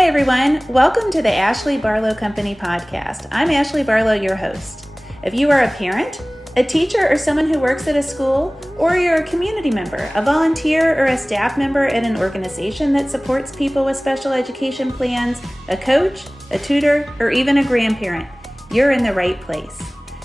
Hi everyone, welcome to the Ashley Barlow Company podcast. I'm Ashley Barlow, your host. If you are a parent, a teacher, or someone who works at a school, or you're a community member, a volunteer, or a staff member at an organization that supports people with special education plans, a coach, a tutor, or even a grandparent, you're in the right place.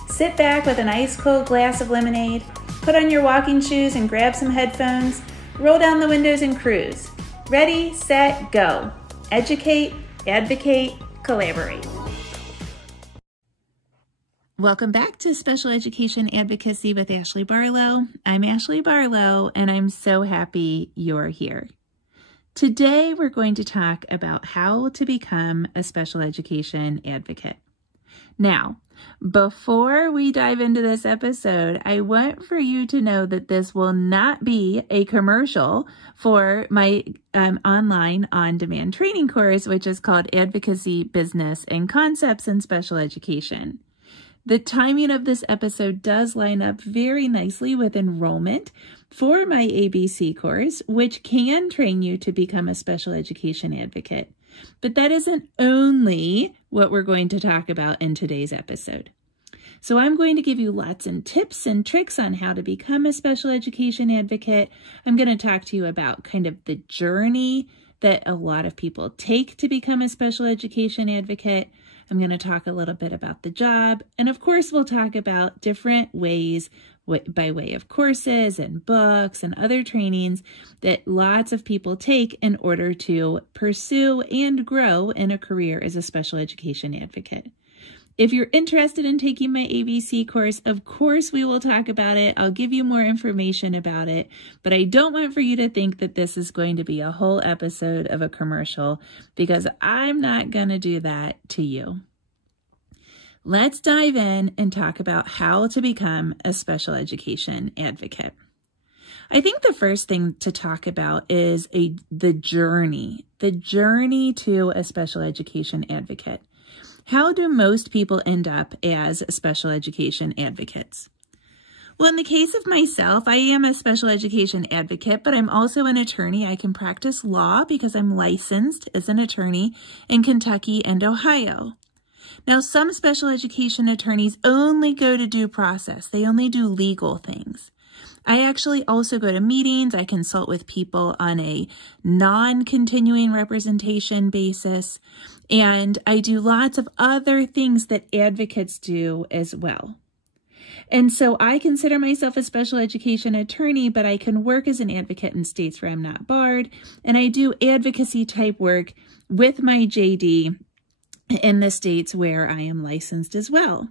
Sit back with an ice cold glass of lemonade, put on your walking shoes and grab some headphones, roll down the windows and cruise. Ready, set, go. Educate, advocate, collaborate. Welcome back to Special Education Advocacy with Ashley Barlow. I'm Ashley Barlow, and I'm so happy you're here. Today, we're going to talk about how to become a special education advocate. Now, before we dive into this episode, I want for you to know that this will not be a commercial for my online on-demand training course, which is called Advocacy, Business, and Concepts in Special Education. The timing of this episode does line up very nicely with enrollment for my ABC course, which can train you to become a special education advocate. But that isn't only what we're going to talk about in today's episode. So I'm going to give you lots of tips and tricks on how to become a special education advocate. I'm going to talk to you about kind of the journey that a lot of people take to become a special education advocate. I'm going to talk a little bit about the job. And of course, we'll talk about different ways by way of courses and books and other trainings that lots of people take in order to pursue and grow in a career as a special education advocate. If you're interested in taking my ABC course, of course we will talk about it. I'll give you more information about it, but I don't want for you to think that this is going to be a whole episode of a commercial, because I'm not going to do that to you. Let's dive in and talk about how to become a special education advocate. I think the first thing to talk about is the journey to a special education advocate. How do most people end up as special education advocates? Well, in the case of myself, I am a special education advocate, but I'm also an attorney. I can practice law because I'm licensed as an attorney in Kentucky and Ohio. Now, some special education attorneys only go to due process. They only do legal things. I actually also go to meetings. I consult with people on a non-continuing representation basis, and I do lots of other things that advocates do as well. And so I consider myself a special education attorney, but I can work as an advocate in states where I'm not barred, and I do advocacy type work with my JD in the states where I am licensed as well.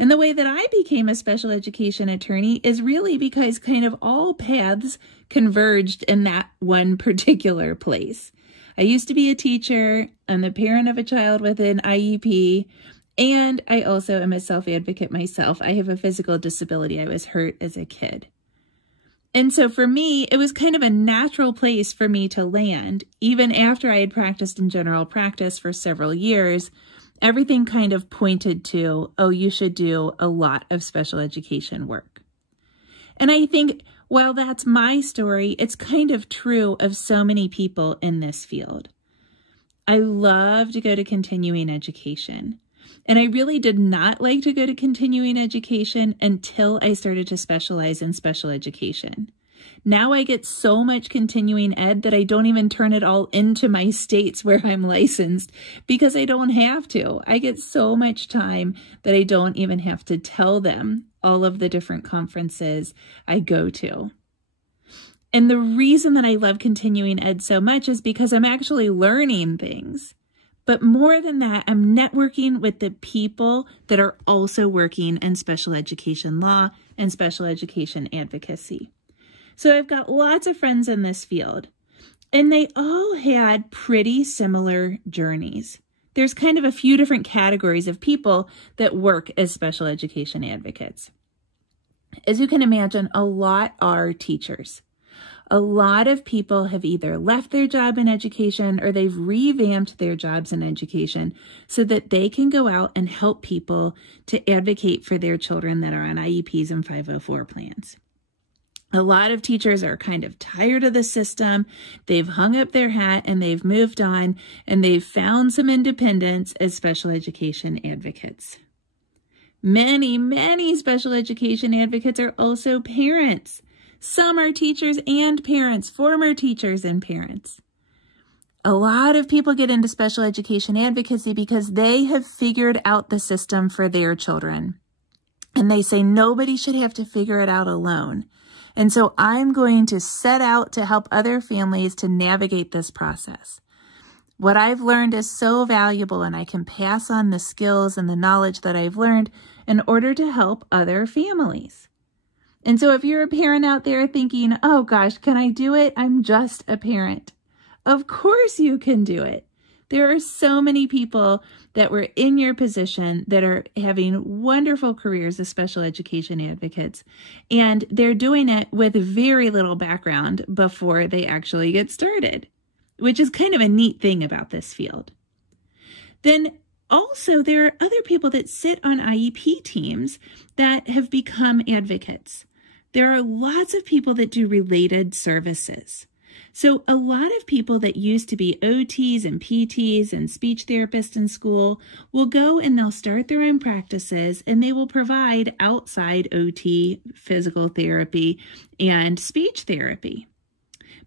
And the way that I became a special education attorney is really because kind of all paths converged in that one particular place. I used to be a teacher. I'm the parent of a child with an IEP, and I also am a self-advocate myself. I have a physical disability. I was hurt as a kid. And so for me, it was kind of a natural place for me to land. Even after I had practiced in general practice for several years, everything kind of pointed to, oh, you should do a lot of special education work. And I think while that's my story, it's kind of true of so many people in this field. I love to go to continuing education. And I really did not like to go to continuing education until I started to specialize in special education. Now I get so much continuing ed that I don't even turn it all into my states where I'm licensed because I don't have to. I get so much time that I don't even have to tell them all of the different conferences I go to. And the reason that I love continuing ed so much is because I'm actually learning things. But more than that, I'm networking with the people that are also working in special education law and special education advocacy. So I've got lots of friends in this field, and they all had pretty similar journeys. There's kind of a few different categories of people that work as special education advocates. As you can imagine, a lot are teachers. A lot of people have either left their job in education or they've revamped their jobs in education so that they can go out and help people to advocate for their children that are on IEPs and 504 plans. A lot of teachers are kind of tired of the system. They've hung up their hat and they've moved on, and they've found some independence as special education advocates. Many, many special education advocates are also parents. Some are teachers and parents, former teachers and parents. A lot of people get into special education advocacy because they have figured out the system for their children. And they say nobody should have to figure it out alone. And so I'm going to set out to help other families to navigate this process. What I've learned is so valuable, and I can pass on the skills and the knowledge that I've learned in order to help other families. And so if you're a parent out there thinking, oh gosh, can I do it? I'm just a parent. Of course you can do it. There are so many people that were in your position that are having wonderful careers as special education advocates, and they're doing it with very little background before they actually get started, which is kind of a neat thing about this field. Then also, there are other people that sit on IEP teams that have become advocates. There are lots of people that do related services. So a lot of people that used to be OTs and PTs and speech therapists in school will go and they'll start their own practices, and they will provide outside OT, physical therapy, and speech therapy.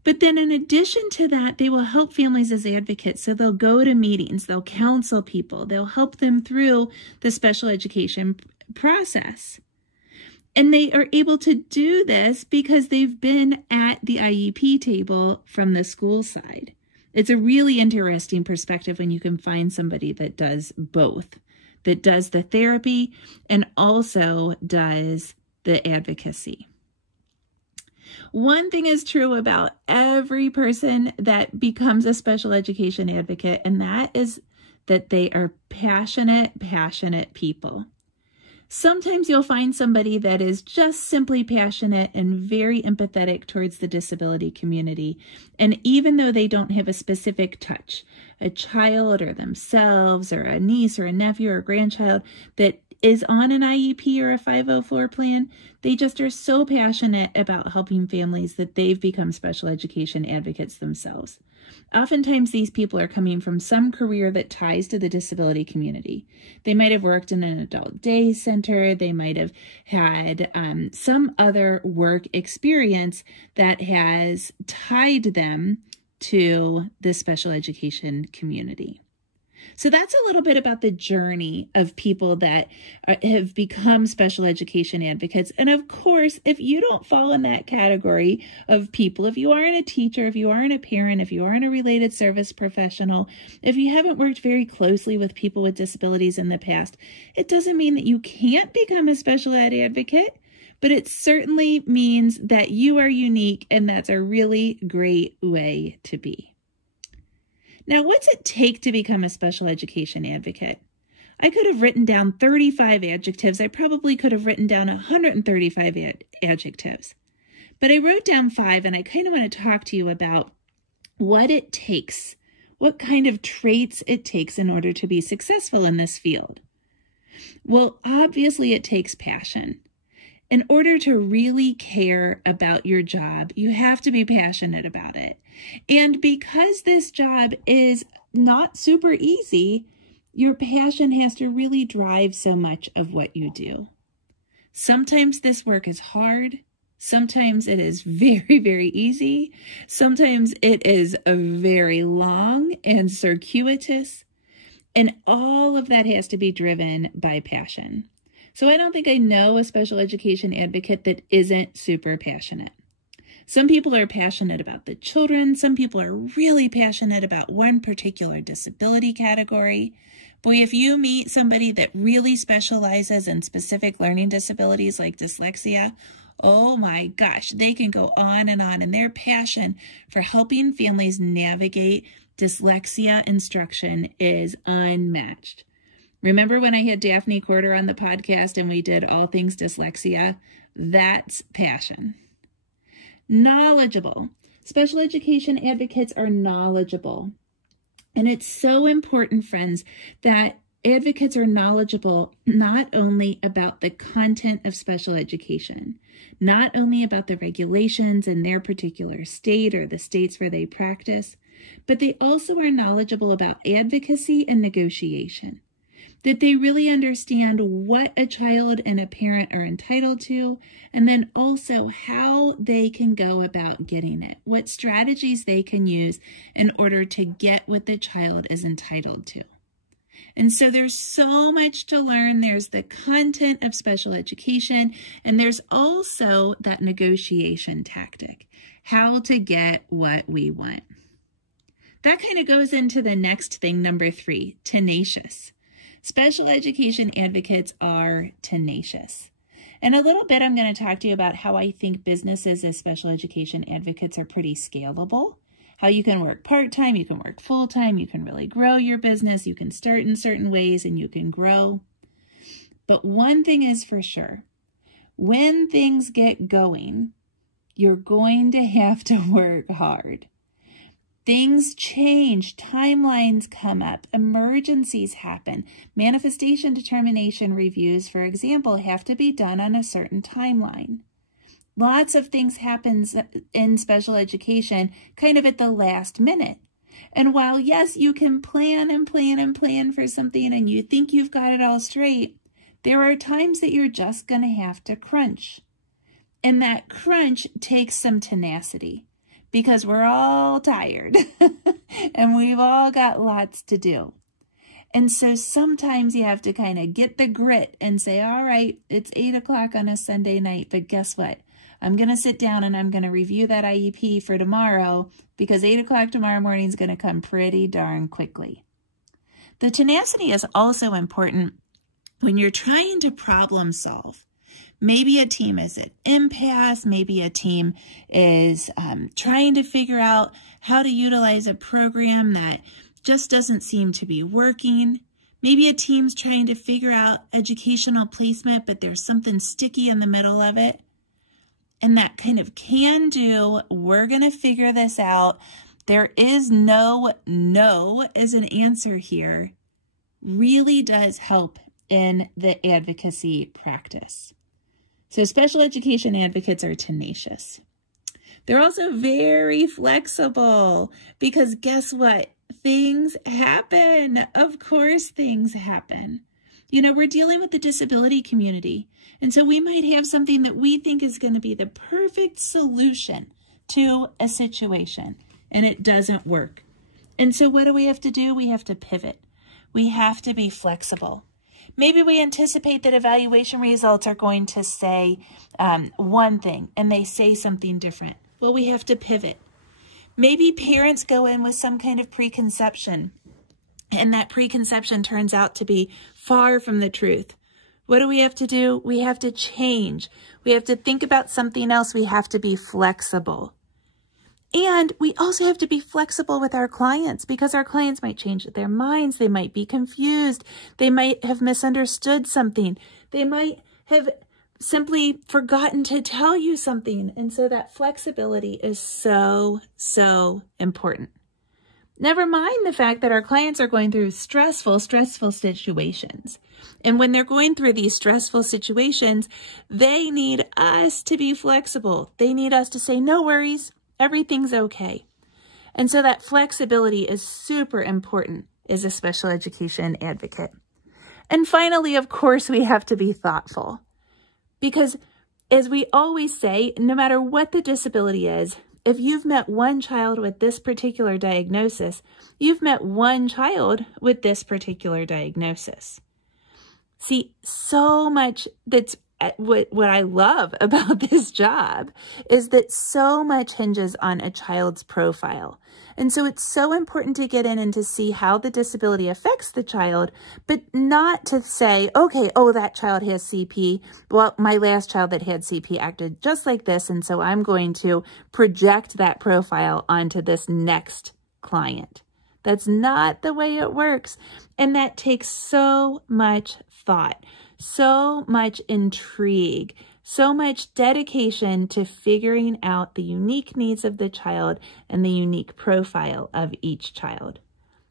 But then in addition to that, they will help families as advocates. So they'll go to meetings, they'll counsel people, they'll help them through the special education process. And they are able to do this because they've been at the IEP table from the school side. It's a really interesting perspective when you can find somebody that does both, that does the therapy and also does the advocacy. One thing is true about every person that becomes a special education advocate, and that is that they are passionate people. Sometimes you'll find somebody that is just simply passionate and very empathetic towards the disability community. And even though they don't have a specific touch, a child or themselves or a niece or a nephew or a grandchild that is on an IEP or a 504 plan, they just are so passionate about helping families that they've become special education advocates themselves. Oftentimes, these people are coming from some career that ties to the disability community. They might have worked in an adult day center. They might have had some other work experience that has tied them to the special education community. So that's a little bit about the journey of people that have become special education advocates. And of course, if you don't fall in that category of people, if you aren't a teacher, if you aren't a parent, if you aren't a related service professional, if you haven't worked very closely with people with disabilities in the past, it doesn't mean that you can't become a special ed advocate, but it certainly means that you are unique, and that's a really great way to be. Now, what's it take to become a special education advocate? I could have written down 35 adjectives. I probably could have written down 135 adjectives. But I wrote down 5, and I kind of want to talk to you about what it takes, what kind of traits it takes in order to be successful in this field. Well, obviously it takes passion. In order to really care about your job, you have to be passionate about it. And because this job is not super easy, your passion has to really drive so much of what you do. Sometimes this work is hard. Sometimes it is very, very easy. Sometimes it is very long and circuitous. And all of that has to be driven by passion. So I don't think I know a special education advocate that isn't super passionate. Some people are passionate about the children. Some people are really passionate about one particular disability category. Boy, if you meet somebody that really specializes in specific learning disabilities like dyslexia, oh my gosh, they can go on, and their passion for helping families navigate dyslexia instruction is unmatched. Remember when I had Daphne Corder on the podcast and we did all things dyslexia? That's passion. Knowledgeable. Special education advocates are knowledgeable. And it's so important, friends, that Advocates are knowledgeable not only about the content of special education, not only about the regulations in their particular state or the states where they practice, but they also are knowledgeable about advocacy and negotiation, that they really understand what a child and a parent are entitled to, and then also how they can go about getting it, what strategies they can use in order to get what the child is entitled to. And so there's so much to learn. There's the content of special education, and there's also that negotiation tactic, how to get what we want. That kind of goes into the next thing, number 3, tenacious. Special education advocates are tenacious. In a little bit, I'm going to talk to you about how I think businesses as special education advocates are pretty scalable, how you can work part-time, you can work full-time, you can really grow your business, you can start in certain ways and you can grow. But one thing is for sure, when things get going, you're going to have to work hard. Things change, timelines come up, emergencies happen. Manifestation determination reviews, for example, have to be done on a certain timeline. Lots of things happen in special education kind of at the last minute. And while, yes, you can plan and plan and plan for something and you think you've got it all straight, there are times that you're just going to have to crunch. And that crunch takes some tenacity, because we're all tired and we've all got lots to do. And so sometimes you have to kind of get the grit and say, all right, it's 8 o'clock on a Sunday night, but guess what? I'm going to sit down and I'm going to review that IEP for tomorrow, because 8 o'clock tomorrow morning is going to come pretty darn quickly. The tenacity is also important when you're trying to problem solve. Maybe a team is at impasse. Maybe a team is trying to figure out how to utilize a program that just doesn't seem to be working. Maybe a team's trying to figure out educational placement, but there's something sticky in the middle of it. And that kind of can do, we're going to figure this out. There is no as an answer here, really does help in the advocacy practice. So special education advocates are tenacious. They're also very flexible, because guess what? Things happen. Of course, things happen. You know, we're dealing with the disability community. And so we might have something that we think is going to be the perfect solution to a situation, and it doesn't work. And so what do we have to do? We have to pivot. We have to be flexible. Maybe we anticipate that evaluation results are going to say one thing and they say something different. Well, we have to pivot. Maybe parents go in with some kind of preconception and that preconception turns out to be far from the truth. What do? We have to change. We have to think about something else. We have to be flexible. And we also have to be flexible with our clients, because our clients might change their minds. They might be confused. They might have misunderstood something. They might have simply forgotten to tell you something. And so that flexibility is so, so important. Never mind the fact that our clients are going through stressful situations. And when they're going through these stressful situations, they need us to be flexible. They need us to say, no worries. Everything's okay. And so that flexibility is super important as a special education advocate. And finally, of course, we have to be thoughtful, because as we always say, no matter what the disability is, if you've met one child with this particular diagnosis, you've met one child with this particular diagnosis. See, so much that's what I love about this job is that so much hinges on a child's profile. And so it's so important to get in and to see how the disability affects the child, but not to say, okay, oh, that child has CP. Well, my last child that had CP acted just like this, and so I'm going to project that profile onto this next client. That's not the way it works. And that takes so much thought, so much intrigue, so much dedication to figuring out the unique needs of the child and the unique profile of each child.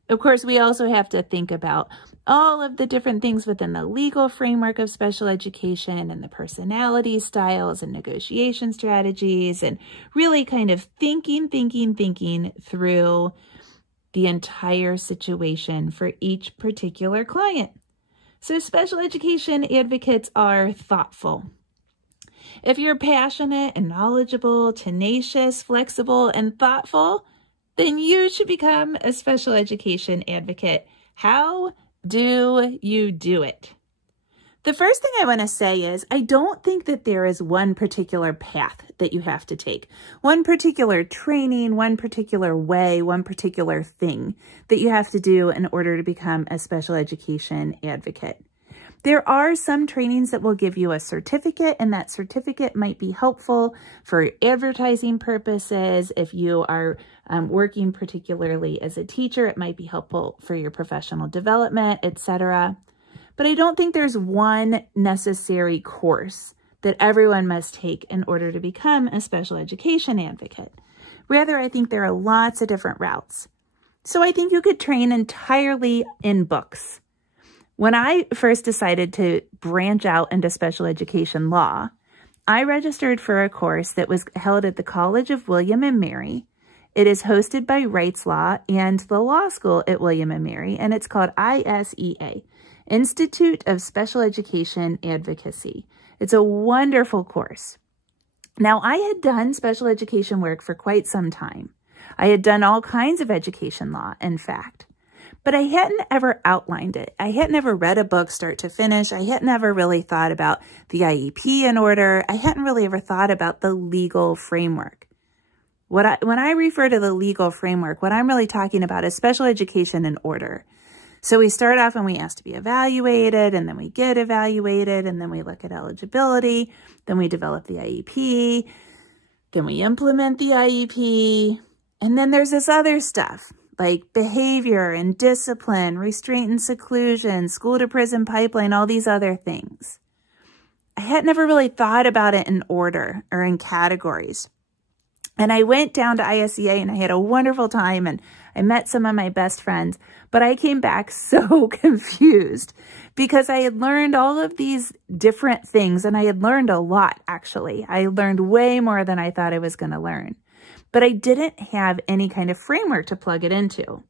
Of course, we also have to think about all of the different things within the legal framework of special education and the personality styles and negotiation strategies, and really kind of thinking through the entire situation for each particular client. So special education advocates are thoughtful. If you're passionate and knowledgeable, tenacious, flexible, and thoughtful, then you should become a special education advocate. How do you do it? The first thing I want to say is I don't think that there is one particular path that you have to take, one particular training, one particular way, one particular thing that you have to do in order to become a special education advocate. There are some trainings that will give you a certificate, and that certificate might be helpful for advertising purposes. If you are working particularly as a teacher, it might be helpful for your professional development, etc. But I don't think there's one necessary course that everyone must take in order to become a special education advocate. Rather, I think there are lots of different routes. So I think you could train entirely in books. When I first decided to branch out into special education law, I registered for a course that was held at the College of William and Mary. It is hosted by Wrights Law and the law school at William and Mary, and it's called ISEA, Institute of Special Education Advocacy. It's a wonderful course. Now, I had done special education work for quite some time. I had done all kinds of education law, in fact. But I hadn't ever outlined it. I hadn't ever read a book start to finish. I hadn't ever really thought about the IEP in order. I hadn't really ever thought about the legal framework. When I refer to the legal framework, what I'm really talking about is special education in order. So we start off and we ask to be evaluated, and then we get evaluated, and then we look at eligibility, then we develop the IEP, then we implement the IEP, and then there's this other stuff like behavior and discipline, restraint and seclusion, school to prison pipeline, all these other things. I had never really thought about it in order or in categories. And I went down to ISEA and I had a wonderful time and I met some of my best friends, but I came back so confused because I had learned all of these different things, and I had learned a lot, actually. I learned way more than I thought I was going to learn. But I didn't have any kind of framework to plug it into.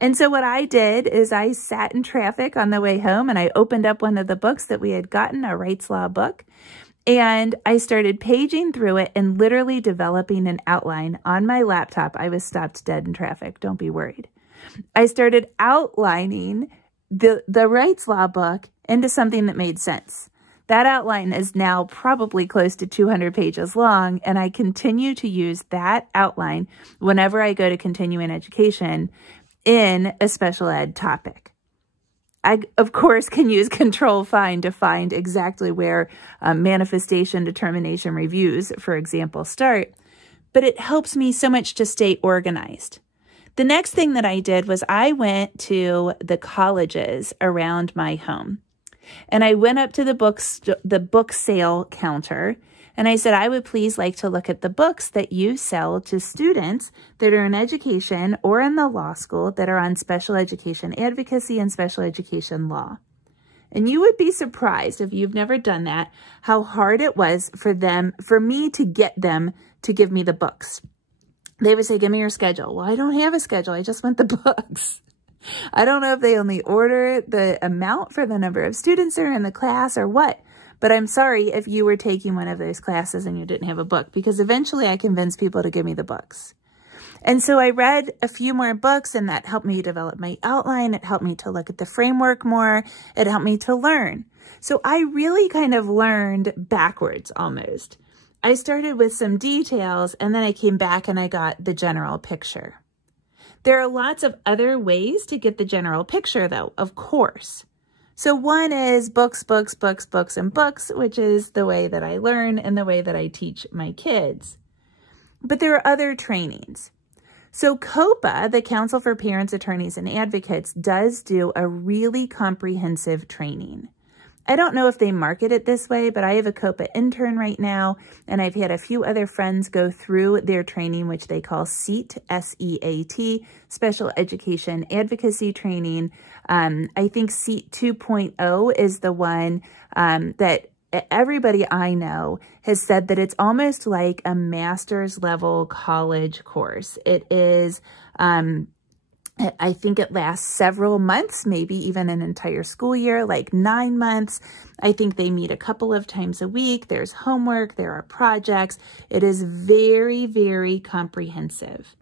And so what I did is I sat in traffic on the way home and I opened up one of the books that we had gotten, a Wrights Law book, and I started paging through it and literally developing an outline on my laptop. I was stopped dead in traffic. Don't be worried. I started outlining the Wrights Law book into something that made sense. That outline is now probably close to 200 pages long, and I continue to use that outline whenever I go to continuing education in a special ed topic. I, of course, can use Control-Find to find exactly where manifestation determination reviews, for example, start, but it helps me so much to stay organized. The next thing that I did was I went to the colleges around my home. And I went up to the book sale counter, and I said, I would please like to look at the books that you sell to students that are in education or in the law school that are on special education advocacy and special education law. And you would be surprised, if you've never done that, how hard it was for me to get them to give me the books. They would say, give me your schedule. Well, I don't have a schedule. I just want the books. I don't know if they only order the amount for the number of students that are in the class or what, but I'm sorry if you were taking one of those classes and you didn't have a book, because eventually I convinced people to give me the books. And so I read a few more books, and that helped me develop my outline. It helped me to look at the framework more. It helped me to learn. So I really kind of learned backwards almost. I started with some details, and then I came back and I got the general picture. There are lots of other ways to get the general picture, though, of course. So one is books, books, books, books, and books, which is the way that I learn and the way that I teach my kids. But there are other trainings. So COPA, the Council for Parents, Attorneys, and Advocates, does do a really comprehensive training. I don't know if they market it this way, but I have a COPA intern right now, and I've had a few other friends go through their training, which they call SEAT, S-E-A-T, Special Education Advocacy Training. I think SEAT 2.0 is the one that everybody I know has said that it's almost like a master's level college course. It is, I think it lasts several months, maybe even an entire school year, like 9 months. I think they meet a couple of times a week. There's homework, there are projects. It is very, very comprehensive.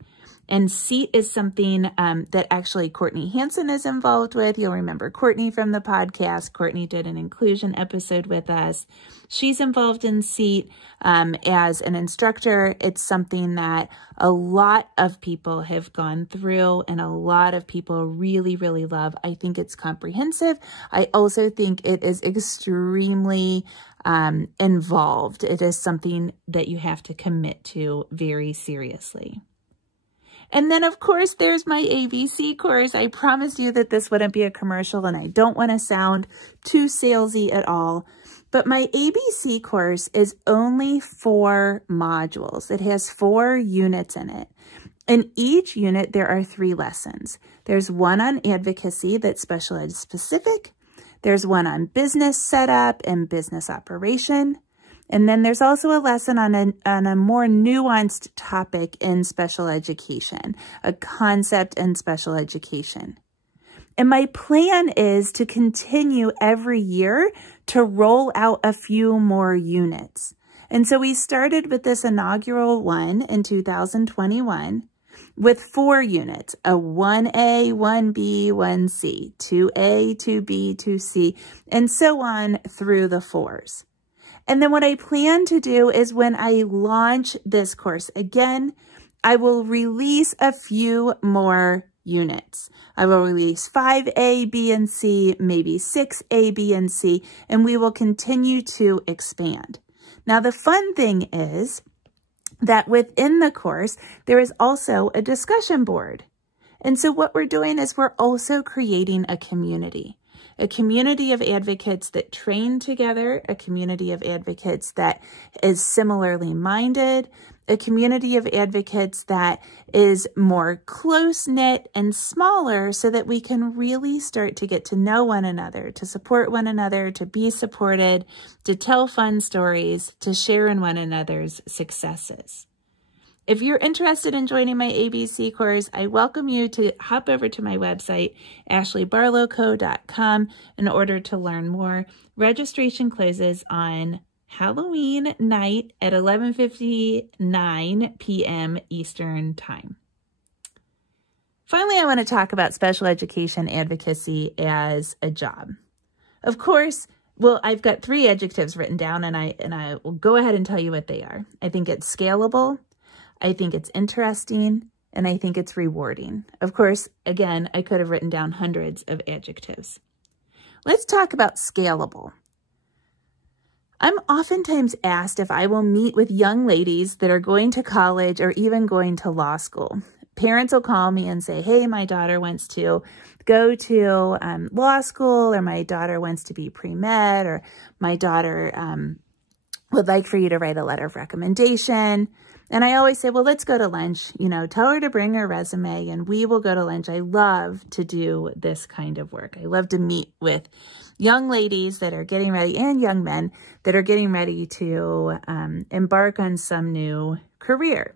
And SEAT is something that actually Courtney Hansen is involved with. You'll remember Courtney from the podcast. Courtney did an inclusion episode with us. She's involved in SEAT as an instructor. It's something that a lot of people have gone through and a lot of people really, really love. I think it's comprehensive. I also think it is extremely involved. It is something that you have to commit to very seriously. And then, of course, there's my ABC course. I promised you that this wouldn't be a commercial, and I don't want to sound too salesy at all. But my ABC course is only 4 modules. It has 4 units in it. In each unit, there are 3 lessons. There's one on advocacy that's special ed specific. There's one on business setup and business operation. And then there's also a lesson on a more nuanced topic in special education, a concept in special education. And my plan is to continue every year to roll out a few more units. And so we started with this inaugural one in 2021 with 4 units, a 1A, 1B, 1C, 2A, 2B, 2C, and so on through the 4s. And then what I plan to do is when I launch this course again, I will release a few more units. I will release 5A, B, and C, maybe 6A, B, and C, and we will continue to expand. Now, the fun thing is that within the course, there is also a discussion board. And so what we're doing is we're also creating a community of advocates that train together, a community of advocates that is similarly minded, a community of advocates that is more close-knit and smaller so that we can really start to get to know one another, to support one another, to be supported, to tell fun stories, to share in one another's successes. If you're interested in joining my ABC course, I welcome you to hop over to my website, ashleybarlowco.com, in order to learn more. Registration closes on Halloween night at 11:59 p.m. Eastern Time. Finally, I want to talk about special education advocacy as a job. Of course, well, I've got 3 adjectives written down, and I will go ahead and tell you what they are. I think it's scalable, I think it's interesting, and I think it's rewarding. Of course, again, I could have written down hundreds of adjectives. Let's talk about scalable. I'm oftentimes asked if I will meet with young ladies that are going to college or even going to law school. Parents will call me and say, hey, my daughter wants to go to law school, or my daughter wants to be pre-med, or my daughter would like for you to write a letter of recommendation. And I always say, well, let's go to lunch. You know, tell her to bring her resume and we will go to lunch. I love to do this kind of work. I love to meet with young ladies that are getting ready, and young men that are getting ready to embark on some new career.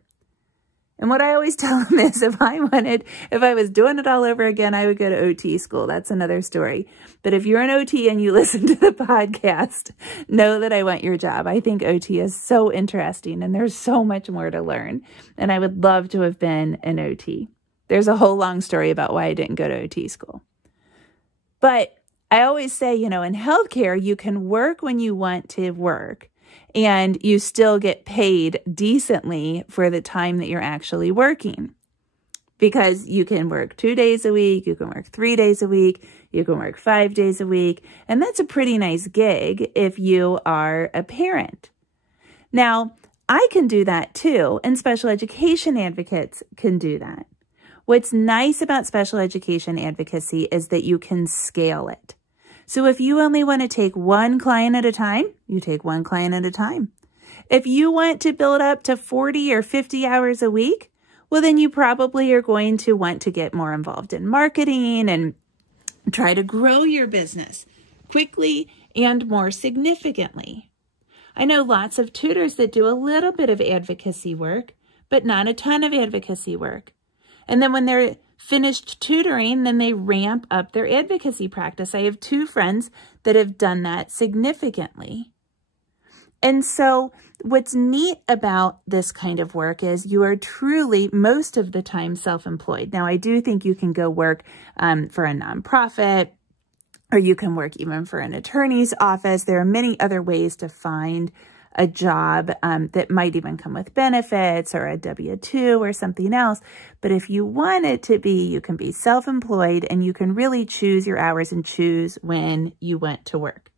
And what I always tell them is if I was doing it all over again, I would go to OT school. That's another story. But if you're an OT and you listen to the podcast, know that I want your job. I think OT is so interesting and there's so much more to learn. And I would love to have been an OT. There's a whole long story about why I didn't go to OT school. But I always say, you know, in healthcare, you can work when you want to work, and you still get paid decently for the time that you're actually working, because you can work 2 days a week, you can work 3 days a week, you can work 5 days a week, and that's a pretty nice gig if you are a parent. Now, I can do that too, and special education advocates can do that. What's nice about special education advocacy is that you can scale it. So if you only want to take one client at a time, you take one client at a time. If you want to build up to 40 or 50 hours a week, well, then you probably are going to want to get more involved in marketing and try to grow your business quickly and more significantly. I know lots of tutors that do a little bit of advocacy work, but not a ton of advocacy work. And then when they're finished tutoring, then they ramp up their advocacy practice. I have 2 friends that have done that significantly. And so what's neat about this kind of work is you are truly, most of the time, self-employed. Now, I do think you can go work for a nonprofit, or you can work even for an attorney's office. There are many other ways to find a job that might even come with benefits or a W-2 or something else. But if you want it to be, you can be self-employed and you can really choose your hours and choose when you want to work.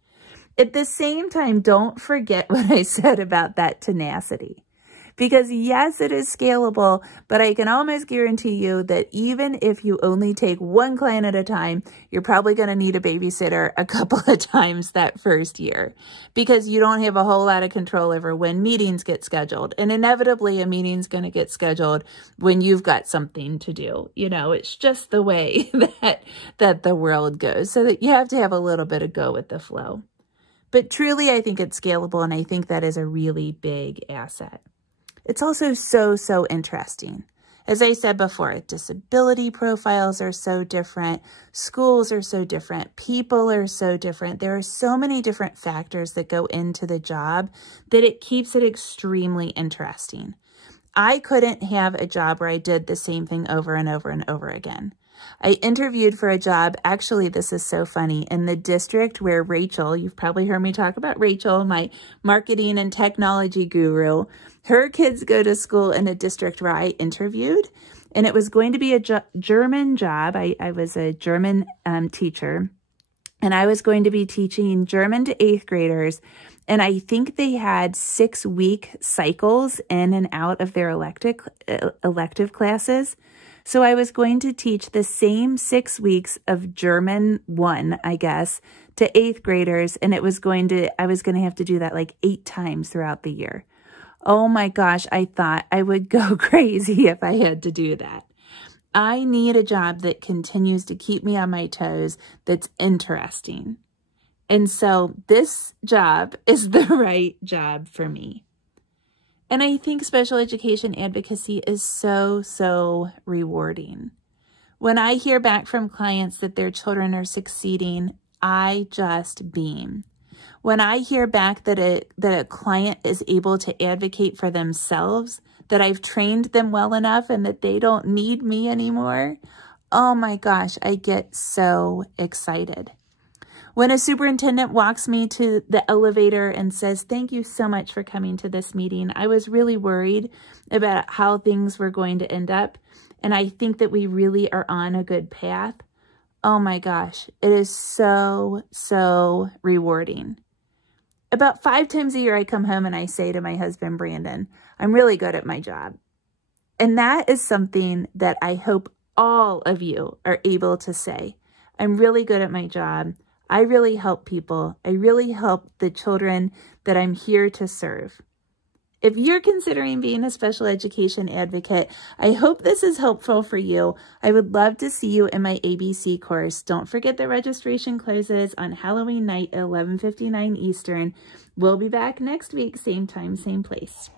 At the same time, don't forget what I said about that tenacity. Because yes, it is scalable, but I can almost guarantee you that even if you only take one client at a time, you're probably going to need a babysitter a couple of times that first year because you don't have a whole lot of control over when meetings get scheduled. And inevitably, a meeting's going to get scheduled when you've got something to do. You know, it's just the way that the world goes, so that you have to have a little bit of go with the flow. But truly, I think it's scalable, and I think that is a really big asset. It's also so interesting. As I said before, disability profiles are so different. Schools are so different. People are so different. There are so many different factors that go into the job that it keeps it extremely interesting. I couldn't have a job where I did the same thing over and over and over again. I interviewed for a job, actually, this is so funny, in the district where Rachel, you've probably heard me talk about Rachel, my marketing and technology guru, her kids go to school in a district where I interviewed, and it was going to be a German job. I was a German teacher, and I was going to be teaching German to 8th graders, and I think they had 6-week cycles in and out of their elective classes. So I was going to teach the same 6 weeks of German 1, I guess, to 8th graders. And I was going to have to do that like 8 times throughout the year. Oh my gosh, I thought I would go crazy if I had to do that. I need a job that continues to keep me on my toes, that's interesting. And so this job is the right job for me. And I think special education advocacy is so rewarding. When I hear back from clients that their children are succeeding, I just beam. When I hear back that a client is able to advocate for themselves, that I've trained them well enough and that they don't need me anymore, oh my gosh, I get so excited. When a superintendent walks me to the elevator and says, "Thank you so much for coming to this meeting. I was really worried about how things were going to end up, and I think that we really are on a good path." Oh my gosh, it is so rewarding. About 5 times a year, I come home and I say to my husband, Brandon, "I'm really good at my job." And that is something that I hope all of you are able to say. I'm really good at my job. I really help people. I really help the children that I'm here to serve. If you're considering being a special education advocate, I hope this is helpful for you. I would love to see you in my ABC course. Don't forget the registration closes on Halloween night at 11:59 Eastern. We'll be back next week, same time, same place.